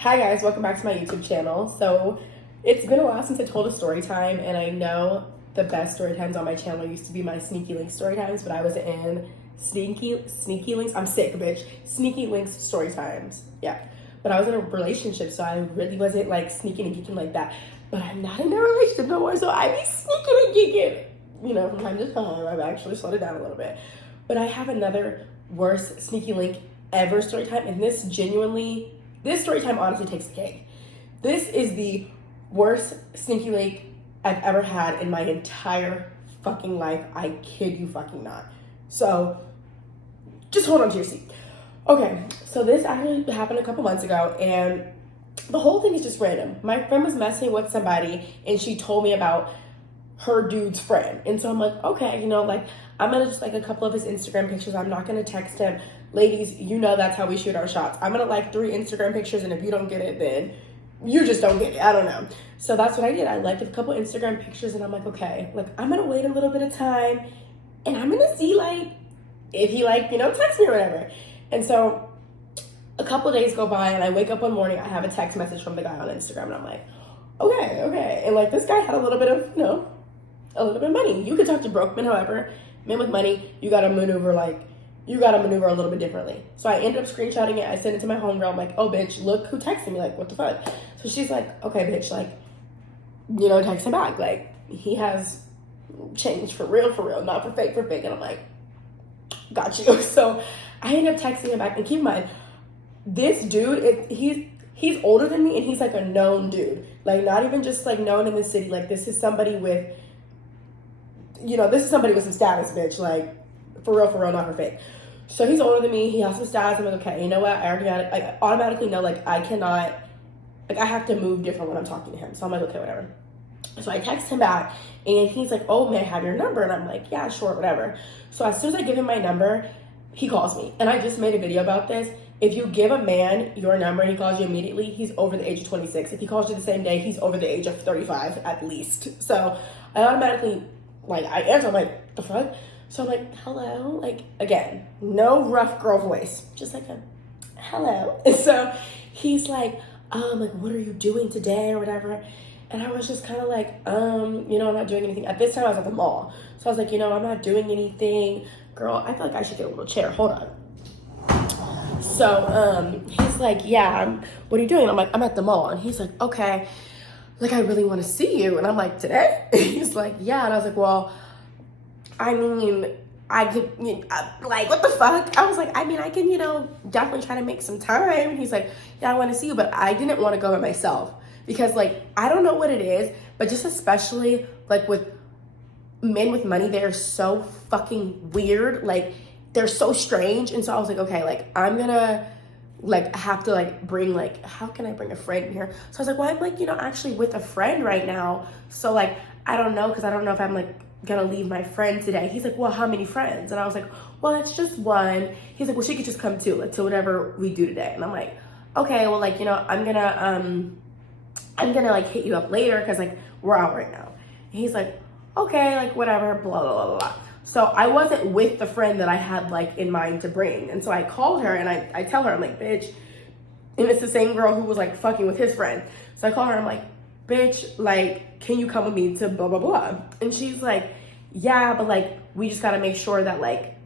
Hi guys, welcome back to my YouTube channel. So it's been a while since I told a story time, and I know the best story times on my channel used to be my Sneaky Links story times, but I was in Sneaky Links, I'm sick bitch, Sneaky Links story times, yeah. But I was in a relationship, so I really wasn't like sneaking and geeking like that. But I'm not in a relationship no more, so I be sneaking and geeking, you know, from time to time. I've actually slowed it down a little bit. But I have another worst Sneaky Link ever story time, and this story time honestly takes the cake. This is the worst Sneaky Link I've ever had in my entire fucking life. I kid you fucking not. So just hold on to your seat. Okay, so this actually happened a couple months ago, and the whole thing is just random. My friend was messing with somebody, and she told me about her dude's friend. And so I'm like, okay, you know, like, I'm gonna just like a couple of his Instagram pictures. I'm not gonna text him. Ladies, you know that's how we shoot our shots. I'm gonna like 3 Instagram pictures, and if you don't get it, then you just don't get it. I don't know. So that's what I did. I liked a couple Instagram pictures, and I'm like, okay, like, I'm gonna wait a little bit of time, and I'm gonna see like if he like, you know, texts me or whatever. And so a couple days go by, and I wake up one morning, I have a text message from the guy on Instagram, and I'm like, okay. And like, this guy had a little bit of, you know, a little bit of money. You could talk to broke men, however, men with money, you gotta maneuver a little bit differently. So I ended up screenshotting it. I sent it to my homegirl. I'm like, oh, bitch, look who texted me. Like, what the fuck? So she's like, okay, bitch, like, you know, text him back. Like, he has change for real, not for fake, And I'm like, got you. So I ended up texting him back. And keep in mind, this dude, he's older than me, and he's like a known dude. Like, not even just like known in the city. Like, this is somebody with, you know, this is somebody with some status, bitch. Like, for real, not for fake. So he's older than me. He has some status. I'm like, okay, you know what? I automatically know, like, I cannot, like, I have to move different when I'm talking to him. So I'm like, okay, whatever. So I text him back, and he's like, oh, may I have your number? And I'm like, yeah, sure, whatever. So as soon as I give him my number, he calls me. And I just made a video about this. If you give a man your number and he calls you immediately, he's over the age of 26. If he calls you the same day, he's over the age of 35 at least. So I automatically, like, I answer, I'm like, the fuck? So I'm like, hello? Like, again, no rough girl voice, just like a hello. And so he's like, what are you doing today or whatever? And I was just kind of like, you know, I'm not doing anything. At this time, I was at the mall. So I was like, you know, I'm not doing anything. Girl, I feel like I should get a little chair. Hold on. So he's like, yeah, what are you doing? I'm like, I'm at the mall. And he's like, okay, like, I really want to see you. And I'm like, today? He's like, yeah. And I was like, well, I mean, I could, you know, like, what the fuck? I was like, I mean, I can, you know, definitely try to make some time. And he's like, yeah, I want to see you. But I didn't want to go by myself because, like, I don't know what it is, but just especially, like, with men with money, they're so fucking weird. Like, they're so strange. And so I was like, okay, like, I'm gonna, like, have to, like, bring, like, how can I bring a friend in here? So I was like, well, I'm, like, you know, actually with a friend right now. So, like, I don't know, because I don't know if I'm, like, gonna leave my friend today. He's like, well, how many friends? And I was like, well, it's just one. He's like, well, she could just come too, like, to whatever we do today. And I'm like, okay, well, like, you know, I'm gonna like hit you up later because, like, we're out right now. And he's like, okay, like, whatever, blah, blah, blah, blah. So I wasn't with the friend that I had, like, in mind to bring. And so I called her, and I tell her, I'm like, bitch, and it's the same girl who was, like, fucking with his friend. So I call her, I'm like, bitch, like, can you come with me to blah, blah, blah? And she's like, yeah, but, like, we just got to make sure that, like,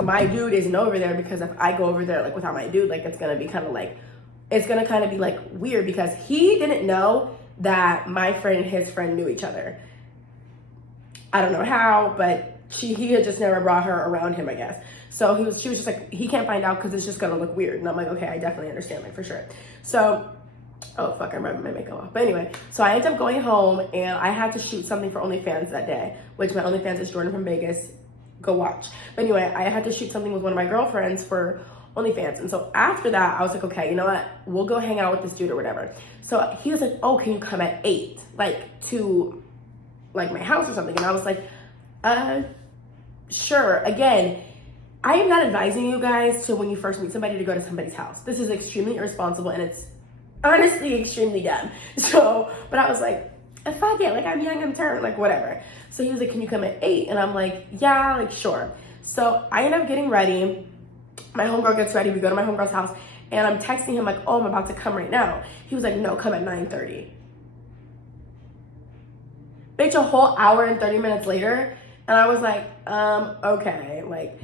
my dude isn't over there, because if I go over there, like, without my dude, like, it's going to be kind of, like, it's going to kind of be, like, weird, because he didn't know that my friend and his friend knew each other. I don't know how, but he had just never brought her around him, I guess. So she was just like, he can't find out because it's just going to look weird. And I'm like, okay, I definitely understand, like, for sure. So, oh, fuck, I'm rubbing my makeup off. But anyway, so I ended up going home, and I had to shoot something for OnlyFans that day, which my OnlyFans is Jordan from Vegas. Go watch. But anyway, I had to shoot something with one of my girlfriends for OnlyFans. And so after that, I was like, okay, you know what? We'll go hang out with this dude or whatever. So he was like, oh, can you come at 8, like, to, like, my house or something? And I was like, sure. Again, I am not advising you guys to, when you first meet somebody, to go to somebody's house. This is extremely irresponsible, and it's honestly extremely dumb. So, but I was like, fuck it, like, I'm young, I'm turned, like, whatever. So he was like, can you come at 8? And I'm like, yeah, like, sure. So I end up getting ready. My homegirl gets ready. We go to my homegirl's house, And I'm texting him like, oh, I'm about to come right now. He was like, no, come at 9:30. Bitch, a whole hour and 30 minutes later. And I was like, okay. Like,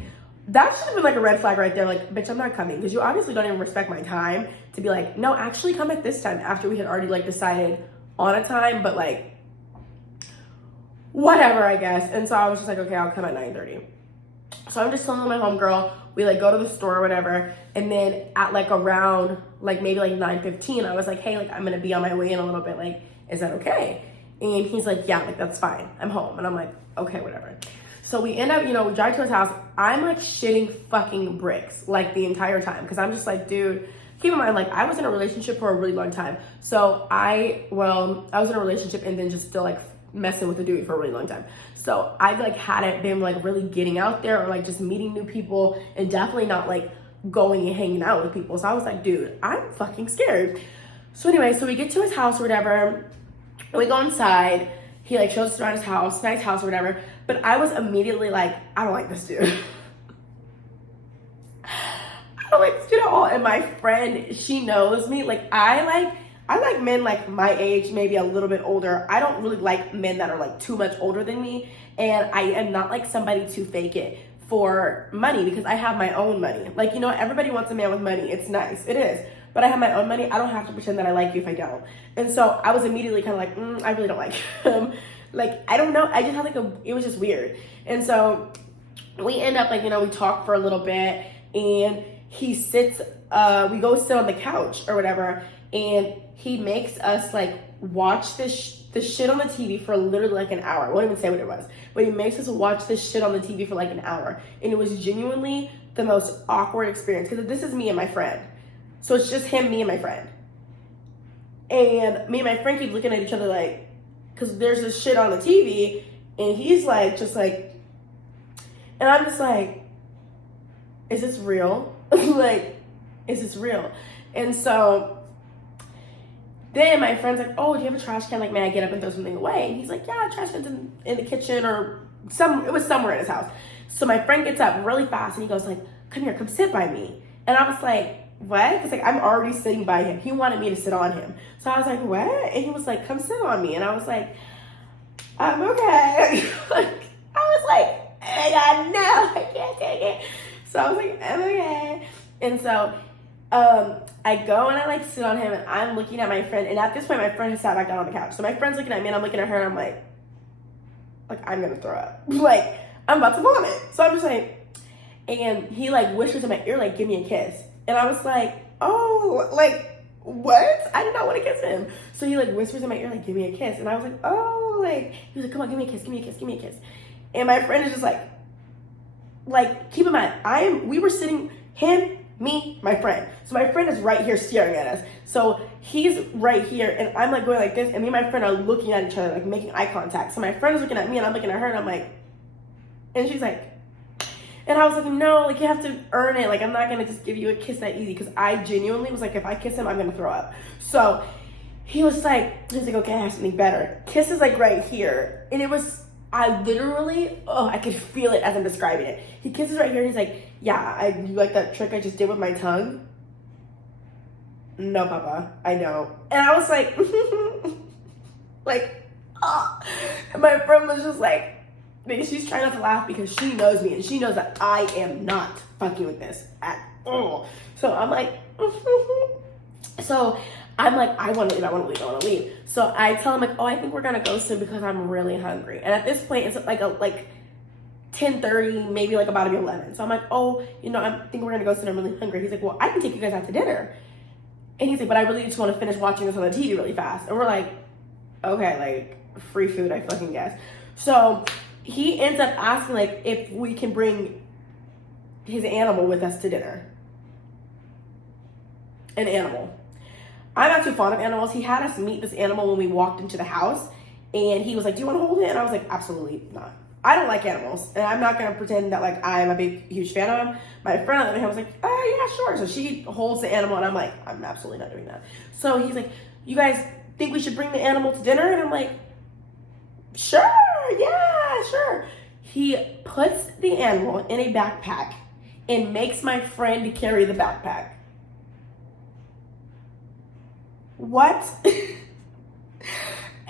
that should have been like a red flag right there. Like, bitch, I'm not coming. Because you obviously don't even respect my time to be like, no, actually come at this time, after we had already like decided on a time. But like, whatever, I guess. And so I was just like, okay, I'll come at 9:30. So I'm just telling my homegirl, we like go to the store or whatever. And then at like around like maybe like 9:15, I was like, hey, like I'm gonna be on my way in a little bit. Like, is that okay? And he's like, yeah, like that's fine. I'm home. And I'm like, okay, whatever. So we end up, we drive to his house. I'm like shitting fucking bricks like the entire time. Cause I'm just like, dude, keep in mind, like I was in a relationship for a really long time. So I was in a relationship and then just still like messing with the dude for a really long time. So I like hadn't been like really getting out there or like just meeting new people, and definitely not like going and hanging out with people. So I was like, dude, I'm fucking scared. So anyway, so we get to his house or whatever. We go inside. He like shows us around his house, nice house or whatever. But I was immediately like, I don't like this dude. I don't like this dude at all. And my friend, she knows me. Like I like men like my age, maybe a little bit older. I don't really like men that are like too much older than me. And I am not like somebody to fake it for money, because I have my own money. Like, everybody wants a man with money. It's nice. It is. But I have my own money. I don't have to pretend that I like you if I don't. And so I was immediately kind of like, I really don't like him. Like, I don't know. I just had like it was just weird. And so we end up like, we talk for a little bit, and he sits, we go sit on the couch or whatever. And he makes us like watch this shit on the TV for literally like an hour. I won't even say what it was, but he makes us watch this shit on the TV for like an hour. And it was genuinely the most awkward experience, because this is me and my friend. So it's just him, me, and my friend. And me and my friend keep looking at each other like, because there's this shit on the TV, and he's like, just like, and I'm just like, is this real? Like, is this real? And so then my friend's like, oh, do you have a trash can? Like, may I get up and throw something away? And he's like, yeah, trash can's in the kitchen, or it was somewhere in his house. So my friend gets up really fast, and he goes like, come here, come sit by me. And I was like, what? Because like I'm already sitting by him. He wanted me to sit on him. So I was like, what? And he was like, come sit on me. And I was like, I'm okay. Like, I was like, oh God, no, I can't take it. So I was like, I'm okay. And so I go and I like sit on him, and I'm looking at my friend. And at this point, my friend has sat back down on the couch. So my friend's looking at me, and I'm looking at her, and I'm like I'm gonna throw up. Like, I'm about to vomit. So I'm just like, and he like whispers in my ear, like, give me a kiss. And I was like, oh, like, what? I did not want to kiss him. So he like whispers in my ear, like, give me a kiss. And I was like, oh, like, he was like, come on, give me a kiss, give me a kiss, give me a kiss. And my friend is just like, keep in mind, we were sitting, him, me, my friend. So my friend is right here staring at us. So he's right here, and I'm like going like this, and me and my friend are looking at each other, like making eye contact. So my friend is looking at me, and I'm looking at her, and I'm like, and she's like, and I was like, no, like, you have to earn it. Like, I'm not going to just give you a kiss that easy. Because I genuinely was like, if I kiss him, I'm going to throw up. So he's like, okay, I have something better. Kiss is like right here. And it was, I literally, I could feel it as I'm describing it. He kisses right here, and he's like, yeah, you like that trick I just did with my tongue? No, Papa, I know. And I was like, like, and my friend was just like, because she's trying not to laugh, because she knows me, and she knows that I am not fucking with this at all. So I'm like, so I'm like, I want to leave. So I tell him like, oh, I think we're gonna go soon because I'm really hungry. And at this point, it's like 10:30, maybe like about to be 11. So I'm like, oh, I think we're gonna go soon. I'm really hungry. He's like, well, I can take you guys out to dinner. And he's like, but I really just want to finish watching this on the TV really fast. And we're like, okay, like, free food, I fucking guess. So he ends up asking like if we can bring his animal with us to dinner. An animal. I'm not too fond of animals. He had us meet this animal when we walked into the house, and he was like, do you want to hold it? And I was like, absolutely not. I don't like animals, and I'm not going to pretend that like I'm a big, huge fan of them. My friend on the other hand was like, oh yeah, sure. So she holds the animal, and I'm like, I'm absolutely not doing that. So he's like, you guys think we should bring the animal to dinner? And I'm like, sure, yeah, sure. He puts the animal in a backpack and makes my friend carry the backpack. What?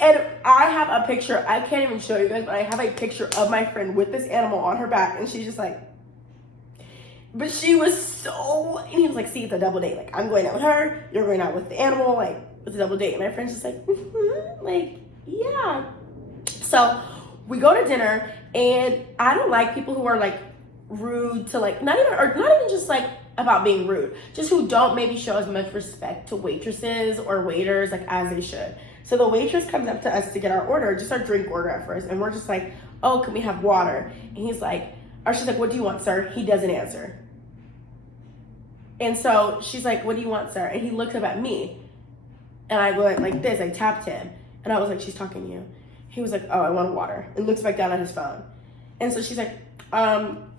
And I have a picture, I can't even show you guys, but I have a picture of my friend with this animal on her back, and she's just like, but she was so, and he was like, see, it's a double date. Like, I'm going out with her, you're going out with the animal, like, it's a double date. And my friend's just like, like, yeah. So we go to dinner, and I don't like people who are like rude to like, not even just like about being rude, just who don't maybe show as much respect to waitresses or waiters like as they should. So the waitress comes up to us to get our order, just our drink order at first, and we're just like, oh, can we have water? And he's like, or she's like, what do you want, sir? He doesn't answer. And so she's like, what do you want, sir? And he looks up at me, and I went like this, I tapped him, and I was like, she's talking to you. He was like, oh, I want water, and looks back down at his phone. And so she's like,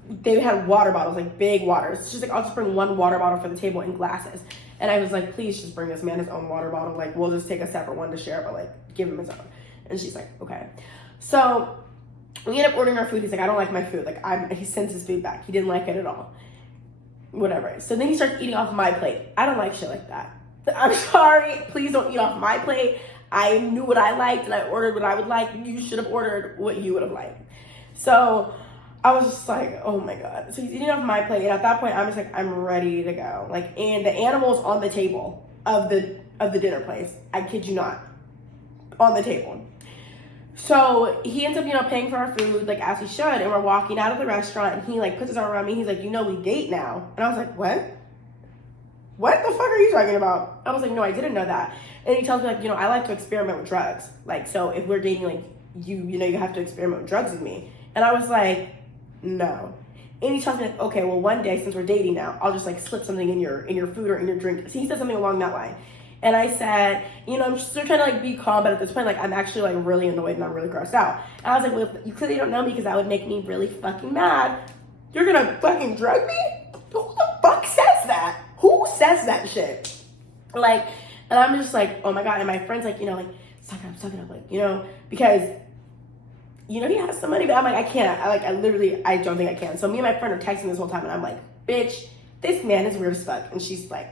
they had water bottles, like big waters. She's like, I'll just bring one water bottle for the table and glasses. And I was like, please just bring this man his own water bottle. Like, we'll just take a separate one to share, but like, give him his own. And she's like, okay. So we end up ordering our food. He's like, I don't like my food. Like, he sends his food back. He didn't like it at all. Whatever. So then he starts eating off my plate. I don't like shit like that. I'm sorry. Please don't eat off my plate. I knew what I liked and I ordered what I would like. You should have ordered what you would have liked. So I was just like, oh my God. So he's eating off my plate. And at that point, I'm just like, I'm ready to go. Like, and the animal's on the table of the dinner place. I kid you not. On the table. So he ends up, paying for our food, like as he should. And we're walking out of the restaurant and he like puts his arm around me. He's like, we date now. And I was like, what? What the fuck are you talking about? I was like, no, I didn't know that. And he tells me like, I like to experiment with drugs. Like, so if we're dating, like you have to experiment with drugs with me. And I was like, no. And he tells me like, okay, well one day since we're dating now, I'll just like slip something in your food or in your drink. So he said something along that line. And I said, I'm still trying to like be calm, but at this point, like I'm actually like really annoyed and I'm really grossed out. And I was like, well, you clearly don't know me because that would make me really fucking mad. You're gonna fucking drug me? Who the fuck says that? Who says that shit? Like, and I'm just like, oh my God. And my friend's like, like, suck it up, like, because he has some money, but I'm like, I can't. I don't think I can. So me and my friend are texting this whole time, and I'm like, bitch, this man is weird as fuck. And she's like,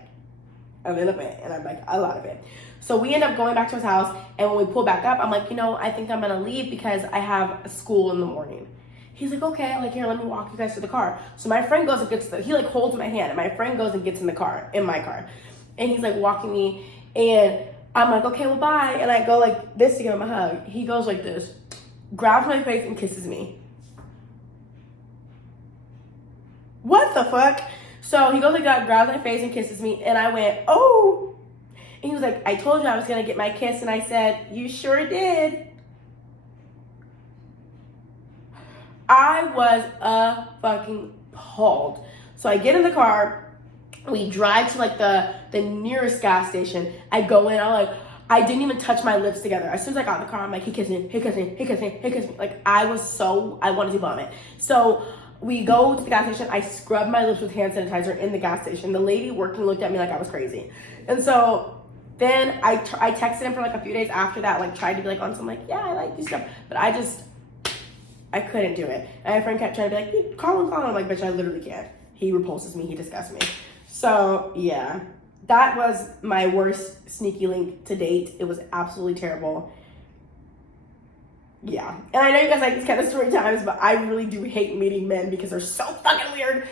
a little bit. And I'm like, a lot of it. So we end up going back to his house, and when we pull back up, I'm like, I think I'm gonna leave because I have a school in the morning. He's like, okay, like, here, let me walk you guys to the car. So my friend goes and gets he like holds my hand, and my friend goes and gets in my car. And he's like walking me, and I'm like, okay, well, bye. And I go like this to give him a hug. He goes like this, grabs my face and kisses me. What the fuck? So he goes like that, grabs my face and kisses me, and I went, oh. And he was like, I told you I was gonna get my kiss, and I said, you sure did. I was fucking appalled. So I get in the car, we drive to like the nearest gas station. I go in, I didn't even touch my lips together. As soon as I got in the car, I'm like, he kissed me, he kissed me, he kissed me, he kissed me. Like I wanted to vomit. So we go to the gas station. I scrubbed my lips with hand sanitizer in the gas station. The lady working looked at me like I was crazy. And so then I texted him for like a few days after that, like tried to be like on some like, yeah, I like this stuff. But I couldn't do it. And my friend kept trying to be like, hey, call him. I'm like, bitch, I literally can't. He repulses me. He disgusts me. So yeah, that was my worst sneaky link to date. It was absolutely terrible. Yeah. And I know you guys like these kind of story times, but I really do hate meeting men because they're so fucking weird.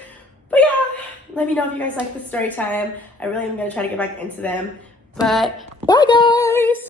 But yeah, let me know if you guys like the story time. I really am going to try to get back into them. But bye guys.